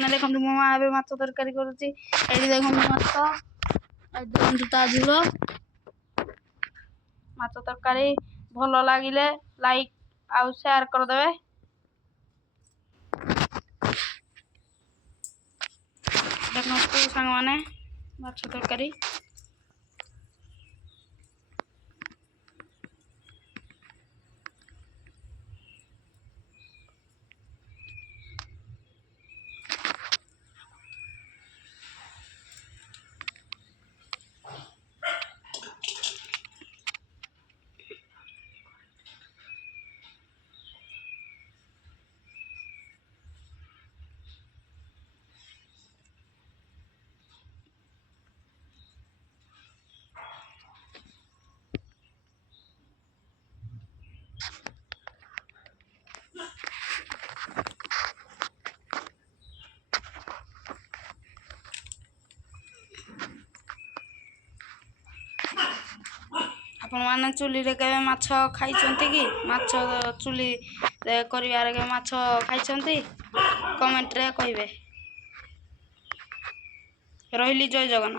मैंने देखो मो माँ ए माछ तरकारी करुच्ची देखो माछ देखो ता झोल माछ तरकारी भल लगिले लाइक आउ शेयर करदे देखो सांग मैंने माछ तरकारी आपण माने चुली रे केबे माछ खाइचंती कि माछ चुली रे करिवार के माछ खाइचंती कमेंट रे कहिबे रहिली जय जगन्नाथ।